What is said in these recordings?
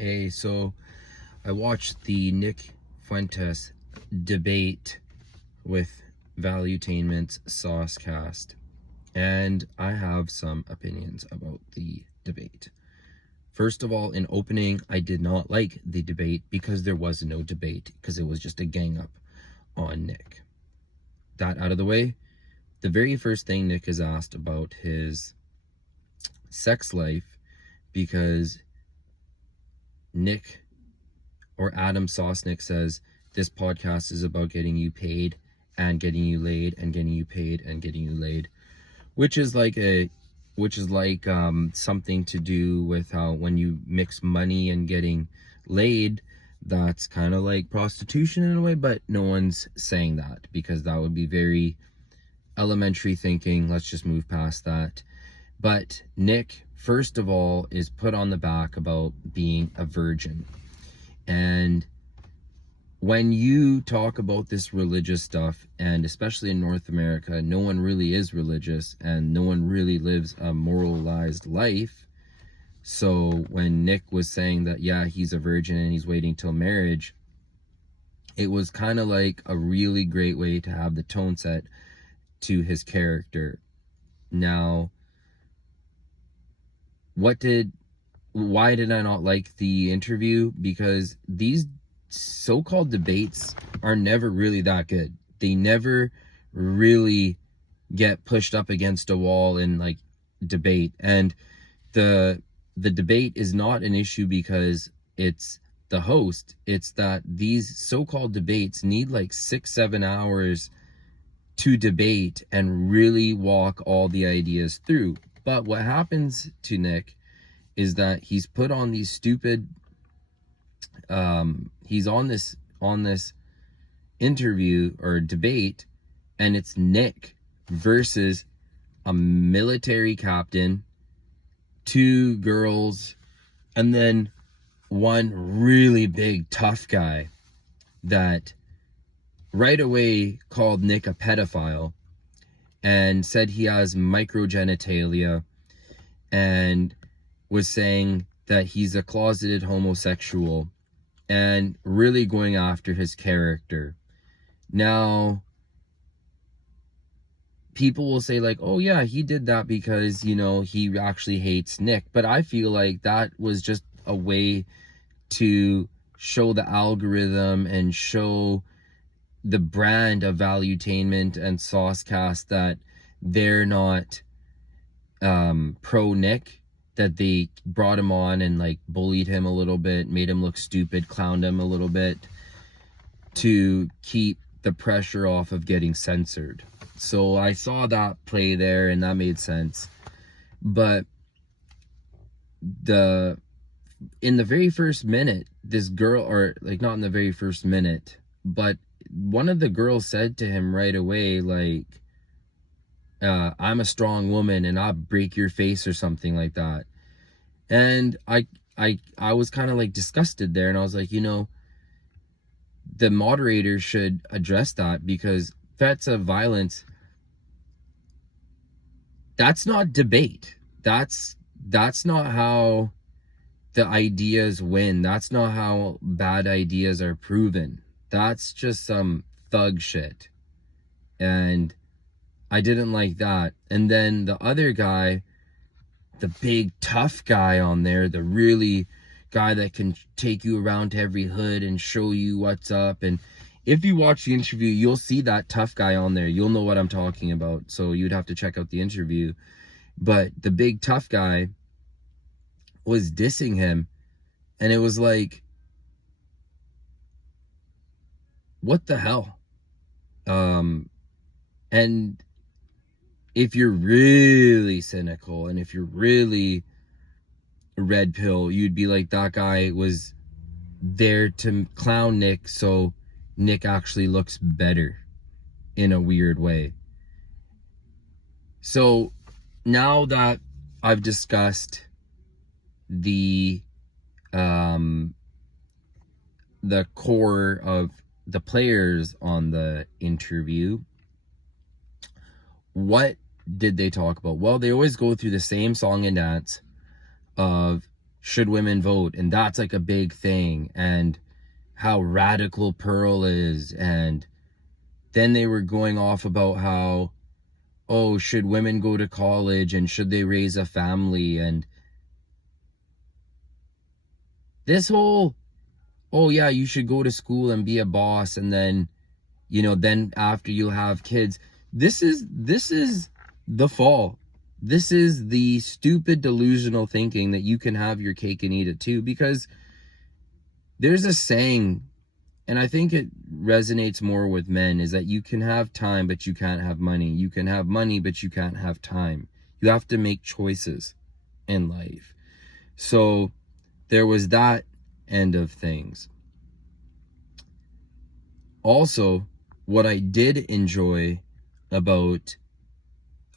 Hey, so I watched the Nick Fuentes debate with Valuetainment SOScast, and I have some opinions about the debate. First of all, in opening, I did not like the debate because there was no debate, because it was just a gang up on Nick. That out of the way, the very first thing Nick is asked about his sex life, because Nick or Adam Sosnick says this podcast is about getting you paid and getting you laid and getting you paid and getting you laid, which is like something to do with how when you mix money and getting laid, that's kind of like prostitution in a way, but no one's saying that because that would be very elementary thinking. Let's just move past that. But Nick, first of all, is put on the back about being a virgin. And when you talk about this religious stuff, and especially in North America, no one really is religious and no one really lives a moralized life. So when Nick was saying that, yeah, he's a virgin and he's waiting till marriage, it was kind of like a really great way to have the tone set to his character. Now, why did I not like the interview? Because these so-called debates are never really that good. They never really get pushed up against a wall in like debate. And the debate is not an issue because it's the host. It's that these so-called debates need like 6-7 hours to debate and really walk all the ideas through. But what happens to Nick is that he's put on these stupid, he's on this interview or debate, and it's Nick versus a military captain, 2 girls, and then one really big tough guy that right away called Nick a pedophile and said he has microgenitalia and was saying that he's a closeted homosexual and really going after his character. Now, people will say like, oh yeah, he did that because, you know, he actually hates Nick. But I feel like that was just a way to show the algorithm and show the brand of Valuetainment and SOScast that they're not pro Nick, that they brought him on and like bullied him a little bit, made him look stupid, clowned him a little bit to keep the pressure off of getting censored. So I saw that play there and that made sense. But in the very first minute, this girl, or like not in the very first minute, but one of the girls said to him right away, like, I'm a strong woman and I'll break your face or something like that. And I was kind of like disgusted there, and I was like, you know, the moderator should address that, because threats of violence, that's not debate. That's not how the ideas win. That's not how bad ideas are proven. That's just some thug shit. And I didn't like that. And then the other guy, the big tough guy on there, the really guy that can take you around to every hood and show you what's up. And if you watch the interview, you'll see that tough guy on there. You'll know what I'm talking about. So you'd have to check out the interview. But the big tough guy was dissing him. And it was like, what the hell? And if you're really cynical and if you're really red pill, you'd be like, that guy was there to clown Nick so Nick actually looks better in a weird way. So now that I've discussed the core of the players on the interview, what did they talk about? Well, they always go through the same song and dance of should women vote? And that's like a big thing. And how radical Pearl is. And then they were going off about how, oh, should women go to college and should they raise a family? And this whole, oh yeah, you should go to school and be a boss, and then, you know, then after you have kids. This is the fall. This is the stupid delusional thinking that you can have your cake and eat it too, because there's a saying, and I think it resonates more with men, is that you can have time, but you can't have money. You can have money, but you can't have time. You have to make choices in life. So there was that end of things. Also, what I did enjoy about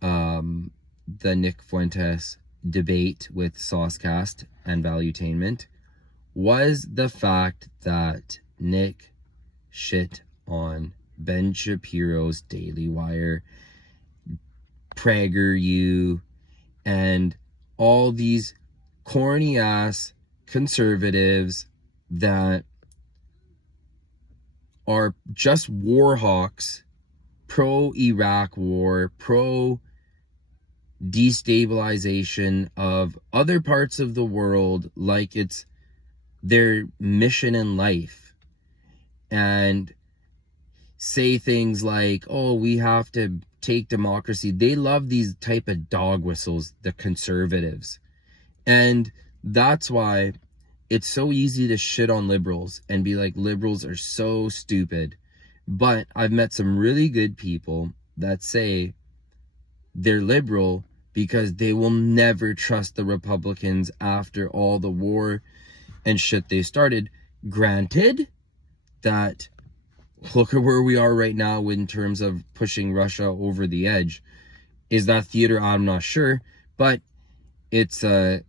the Nick Fuentes debate with SOScast and Valuetainment was the fact that Nick shit on Ben Shapiro's Daily Wire, PragerU, and all these corny ass conservatives that are just war hawks, pro Iraq war, pro destabilization of other parts of the world, like it's their mission in life, and say things like, oh, we have to take democracy. They love these type of dog whistles, the conservatives. And that's why it's so easy to shit on liberals and be like, liberals are so stupid. But I've met some really good people that say they're liberal because they will never trust the Republicans after all the war and shit they started. Granted that, look at where we are right now in terms of pushing Russia over the edge. Is that theater? I'm not sure, but it's a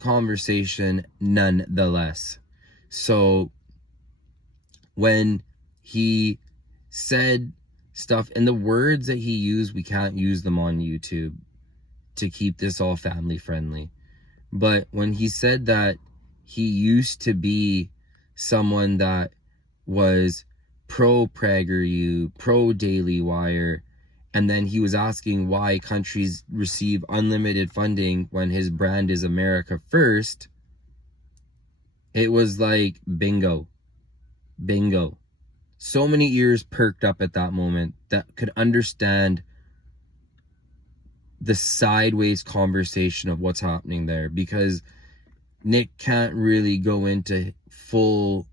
conversation nonetheless. So when he said stuff, and the words that he used, we can't use them on YouTube to keep this all family friendly, but when he said that he used to be someone that was pro PragerU, pro Daily Wire, and then he was asking why countries receive unlimited funding when his brand is America first, it was like bingo. So many ears perked up at that moment that could understand the sideways conversation of what's happening there, because Nick can't really go into full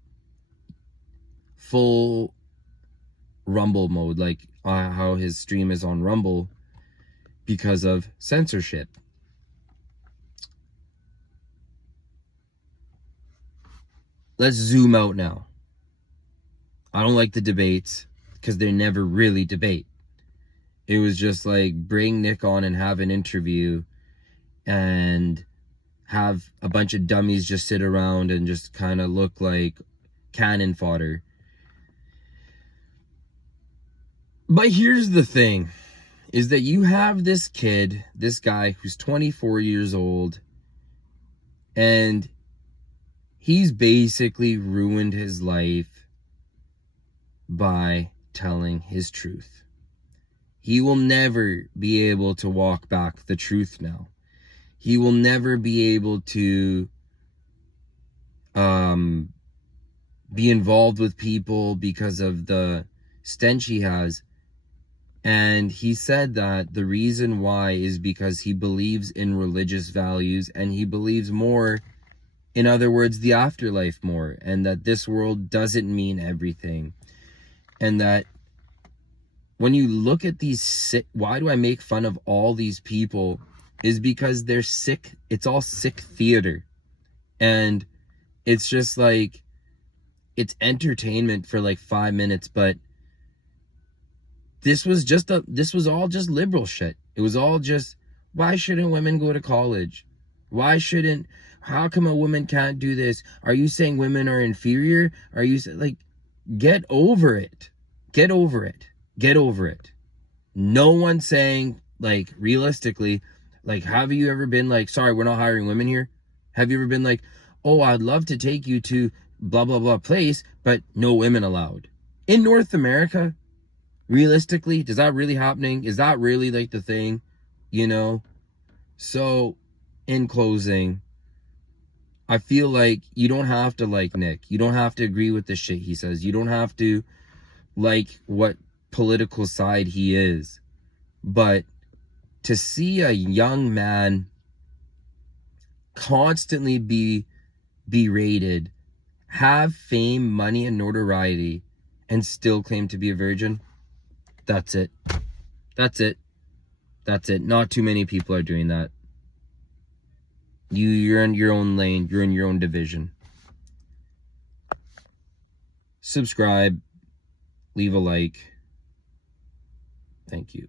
Rumble mode, like how his stream is on Rumble, because of censorship. Let's zoom out now. I don't like the debates because they never really debate. It was just like, bring Nick on and have an interview and have a bunch of dummies just sit around and just kind of look like cannon fodder. But here's the thing, is that you have this kid, this guy who's 24 years old, and he's basically ruined his life by telling his truth. He will never be able to walk back the truth now. He will never be able to be involved with people because of the stench he has. And he said that the reason why is because he believes in religious values, and he believes more, in other words, the afterlife more, and that this world doesn't mean everything. And that when you look at these sick, why do I make fun of all these people, is because they're sick. It's all sick theater. And it's just like, it's entertainment for like 5 minutes, but this was all just liberal shit. It was all just, why shouldn't women go to college? How come a woman can't do this? Are you saying women are inferior? Are you like, get over it. Get over it. No one's saying, like, realistically, like, have you ever been like, sorry, we're not hiring women here? Have you ever been like, oh, I'd love to take you to blah, blah, blah place, but no women allowed? In North America, realistically, is that really happening? Is that really like the thing? You know? So, in closing, I feel like you don't have to like Nick. You don't have to agree with the shit he says. You don't have to like what political side he is. But to see a young man constantly be berated, have fame, money, and notoriety, and still claim to be a virgin, that's it. That's it. That's it. Not too many people are doing that. You're in your own lane. You're in your own division. Subscribe. Leave a like. Thank you.